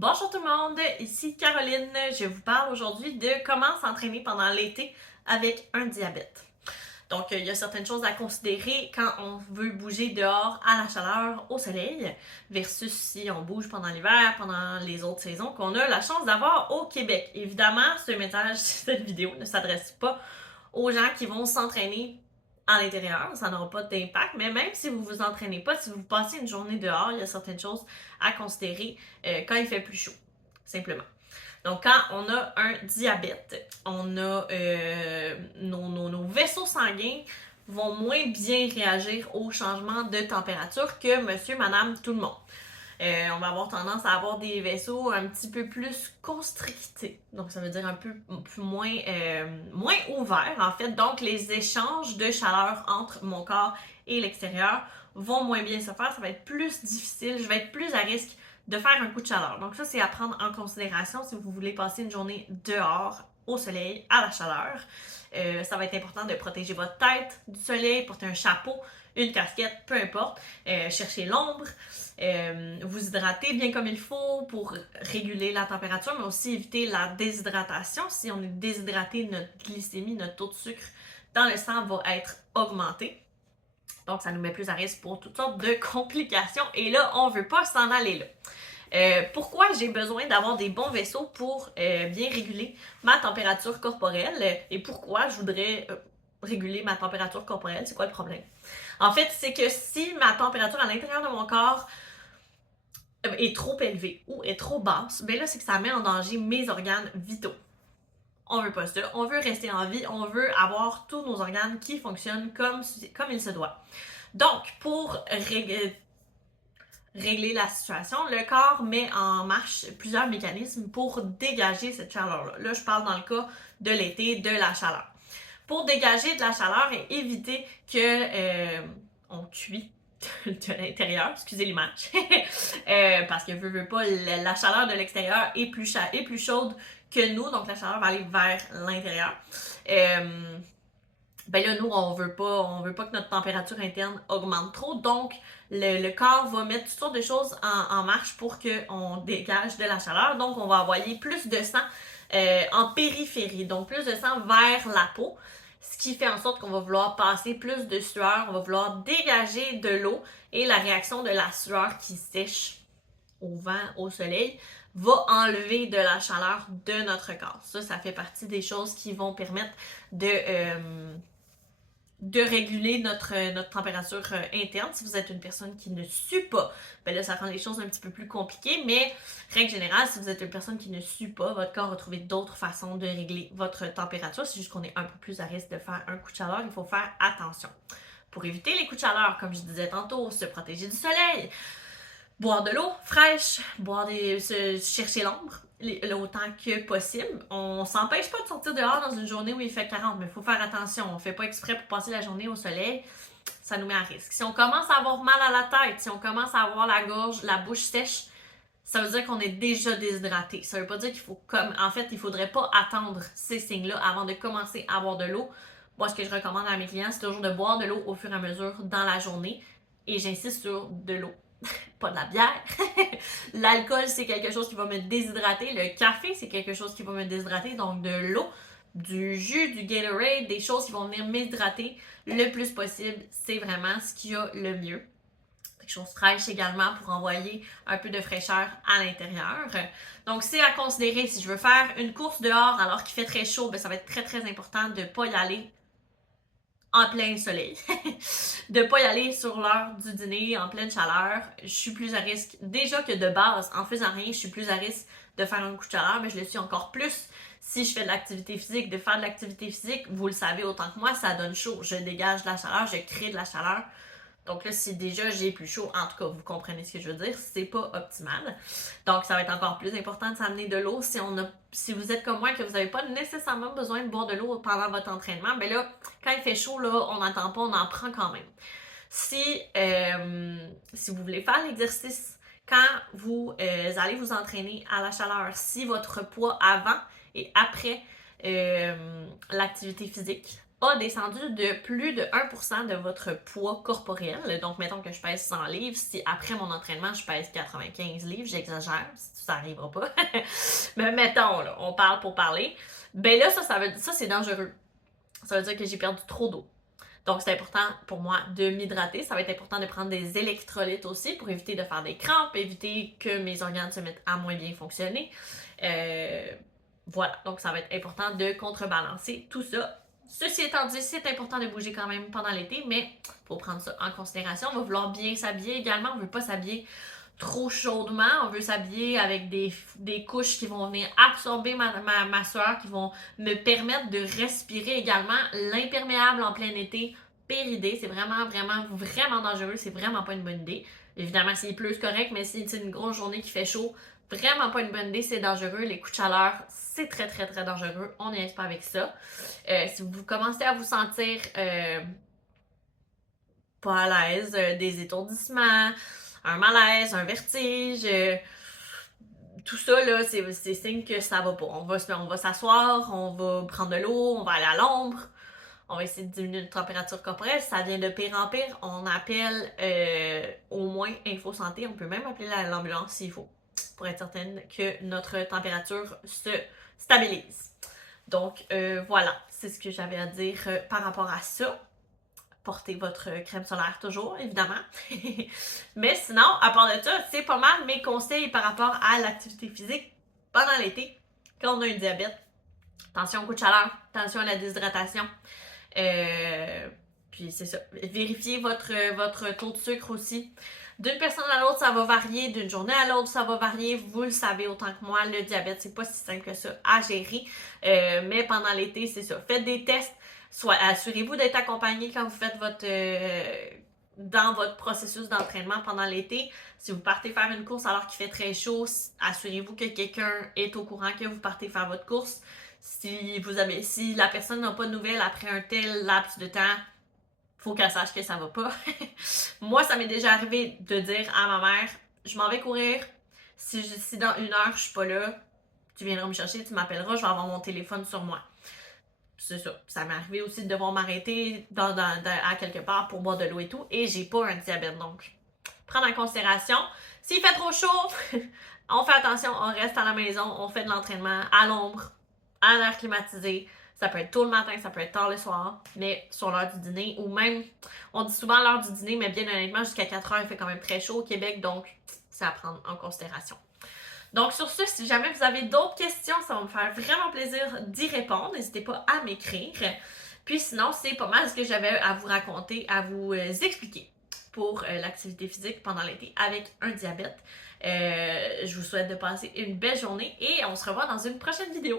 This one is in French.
Bonjour tout le monde, ici Caroline. Je vous parle aujourd'hui de comment s'entraîner pendant l'été avec un diabète. Donc, il y a certaines choses à considérer quand on veut bouger dehors à la chaleur, au soleil, versus si on bouge pendant l'hiver, pendant les autres saisons qu'on a la chance d'avoir au Québec. Évidemment, ce message, cette vidéo ne s'adresse pas aux gens qui vont s'entraîner à l'intérieur, ça n'aura pas d'impact, mais même si vous vous entraînez pas, si vous passez une journée dehors, il y a certaines choses à considérer quand il fait plus chaud, simplement. Donc, quand on a un diabète, on a nos vaisseaux sanguins vont moins bien réagir aux changements de température que monsieur, madame, tout le monde. On va avoir tendance à avoir des vaisseaux un petit peu plus constrictés. Donc, ça veut dire un peu moins, moins ouverts, en fait. Donc, les échanges de chaleur entre mon corps et l'extérieur vont moins bien se faire. Ça va être plus difficile. Je vais être plus à risque de faire un coup de chaleur. Donc, ça, c'est à prendre en considération si vous voulez passer une journée dehors, au soleil, à la chaleur. Ça va être important de protéger votre tête du soleil, porter un chapeau, une casquette, peu importe. Chercher l'ombre. Vous hydrater bien comme il faut pour réguler la température, mais aussi éviter la déshydratation. Si on est déshydraté, notre glycémie, notre taux de sucre dans le sang va être augmenté. Donc, ça nous met plus à risque pour toutes sortes de complications. Et là, on ne veut pas s'en aller là. Pourquoi j'ai besoin d'avoir des bons vaisseaux pour bien réguler ma température corporelle et pourquoi je voudrais réguler ma température corporelle? C'est quoi le problème? En fait, c'est que si ma température à l'intérieur de mon corps est trop élevée ou est trop basse, ben là, c'est que ça met en danger mes organes vitaux. On veut pas ça. On veut rester en vie. On veut avoir tous nos organes qui fonctionnent comme il se doit. Donc, pour régler la situation, le corps met en marche plusieurs mécanismes pour dégager cette chaleur-là. Là, je parle dans le cas de l'été, de la chaleur. Pour dégager de la chaleur et éviter que on cuit de l'intérieur, excusez l'image, parce que veut pas, la chaleur de l'extérieur est plus chaude que nous, donc la chaleur va aller vers l'intérieur. Ben là, nous, on veut pas que notre température interne augmente trop, donc le corps va mettre toutes sortes de choses en marche pour qu'on dégage de la chaleur, donc on va envoyer plus de sang en périphérie, donc plus de sang vers la peau, ce qui fait en sorte qu'on va vouloir passer plus de sueur, on va vouloir dégager de l'eau et la réaction de la sueur qui sèche au vent, au soleil, va enlever de la chaleur de notre corps. Ça fait partie des choses qui vont permettre de réguler notre température interne. Si vous êtes une personne qui ne sue pas, ben là, ça rend les choses un petit peu plus compliquées, mais règle générale, si vous êtes une personne qui ne sue pas, votre corps va trouver d'autres façons de régler votre température. C'est juste qu'on est un peu plus à risque de faire un coup de chaleur. Il faut faire attention. Pour éviter les coups de chaleur, comme je disais tantôt, se protéger du soleil, boire de l'eau fraîche, chercher l'ombre autant que possible. On s'empêche pas de sortir dehors dans une journée où il fait 40, mais il faut faire attention. On fait pas exprès pour passer la journée au soleil. Ça nous met à risque. Si on commence à avoir mal à la tête, si on commence à avoir la gorge, la bouche sèche, ça veut dire qu'on est déjà déshydraté. Ça veut pas dire qu'il faut en fait, il faudrait pas attendre ces signes-là avant de commencer à boire de l'eau. Moi, ce que je recommande à mes clients, c'est toujours de boire de l'eau au fur et à mesure dans la journée. Et j'insiste sur de l'eau, pas de la bière. L'alcool, c'est quelque chose qui va me déshydrater. Le café, c'est quelque chose qui va me déshydrater. Donc, de l'eau, du jus, du Gatorade, des choses qui vont venir m'hydrater le plus possible. C'est vraiment ce qu'il y a le mieux. Quelque chose fraîche également pour envoyer un peu de fraîcheur à l'intérieur. Donc, c'est à considérer. Si je veux faire une course dehors alors qu'il fait très chaud, ben, ça va être très, très important de ne pas y aller en plein soleil. De pas y aller sur l'heure du dîner en pleine chaleur. Je suis plus à risque, déjà que de base, en faisant rien, je suis plus à risque de faire un coup de chaleur, mais je le suis encore plus si je fais de l'activité physique. De faire de l'activité physique, vous le savez autant que moi, ça donne chaud. Je dégage de la chaleur, je crée de la chaleur. Donc là, si déjà j'ai plus chaud, en tout cas, vous comprenez ce que je veux dire, c'est pas optimal. Donc, ça va être encore plus important de s'amener de l'eau. Si vous êtes comme moi, que vous n'avez pas nécessairement besoin de boire de l'eau pendant votre entraînement, ben là, quand il fait chaud, là, on n'entend pas, on en prend quand même. Si vous voulez faire l'exercice quand vous allez vous entraîner à la chaleur, si votre poids avant et après l'activité physique a descendu de plus de 1% de votre poids corporel. Donc, mettons que je pèse 100 livres. Si après mon entraînement, je pèse 95 livres, j'exagère, ça n'arrivera pas. Mais mettons, là, on parle pour parler. Ben là, ça c'est dangereux. Ça veut dire que j'ai perdu trop d'eau. Donc, c'est important pour moi de m'hydrater. Ça va être important de prendre des électrolytes aussi pour éviter de faire des crampes, éviter que mes organes se mettent à moins bien fonctionner. Voilà, donc ça va être important de contrebalancer tout ça. Ceci étant dit, c'est important de bouger quand même pendant l'été, mais il faut prendre ça en considération. On va vouloir bien s'habiller également. On ne veut pas s'habiller trop chaudement. On veut s'habiller avec des couches qui vont venir absorber ma sueur, qui vont me permettre de respirer également. L'imperméable en plein été, pire idée. C'est vraiment, vraiment, vraiment dangereux. C'est vraiment pas une bonne idée. Évidemment, s'il pleut, c'est correct, mais si c'est une grosse journée qui fait chaud, vraiment pas une bonne idée, c'est dangereux. Les coups de chaleur, c'est très, très, très dangereux. On n'y est pas avec ça. Si vous commencez à vous sentir pas à l'aise, des étourdissements, un malaise, un vertige, tout ça, là, c'est signe que ça va pas. On va s'asseoir, on va prendre de l'eau, on va aller à l'ombre, on va essayer de diminuer notre température corporelle. Ça vient de pire en pire. On appelle au moins Info Santé. On peut même appeler l'ambulance s'il faut, pour être certaine que notre température se stabilise. Donc, voilà, c'est ce que j'avais à dire par rapport à ça. Portez votre crème solaire toujours, évidemment. Mais sinon, à part de ça, c'est pas mal mes conseils par rapport à l'activité physique pendant l'été, quand on a un diabète. Attention au coup de chaleur, attention à la déshydratation. Puis c'est ça. Vérifiez votre taux de sucre aussi. D'une personne à l'autre, ça va varier. D'une journée à l'autre, ça va varier. Vous le savez autant que moi, le diabète, c'est pas si simple que ça à gérer. Mais pendant l'été, c'est ça. Faites des tests. Assurez-vous d'être accompagné quand vous faites dans votre processus d'entraînement pendant l'été. Si vous partez faire une course alors qu'il fait très chaud, assurez-vous que quelqu'un est au courant que vous partez faire votre course. Si la personne n'a pas de nouvelles après un tel laps de temps, faut qu'elle sache que ça va pas. Moi, ça m'est déjà arrivé de dire à ma mère, je m'en vais courir. Si dans 1 heure, je suis pas là, tu viendras me chercher, tu m'appelleras, je vais avoir mon téléphone sur moi. C'est ça. Ça m'est arrivé aussi de devoir m'arrêter à quelque part pour boire de l'eau et tout. Et j'ai pas un diabète, donc prendre en considération. S'il fait trop chaud, on fait attention, on reste à la maison, on fait de l'entraînement à l'ombre, à l'air climatisé. Ça peut être tôt le matin, ça peut être tard le soir, mais sur l'heure du dîner, ou même, on dit souvent l'heure du dîner, mais bien honnêtement, jusqu'à 4 heures, il fait quand même très chaud au Québec, donc c'est à prendre en considération. Donc sur ce, si jamais vous avez d'autres questions, ça va me faire vraiment plaisir d'y répondre. N'hésitez pas à m'écrire. Puis sinon, c'est pas mal ce que j'avais à vous raconter, à vous expliquer pour l'activité physique pendant l'été avec un diabète. Je vous souhaite de passer une belle journée et on se revoit dans une prochaine vidéo.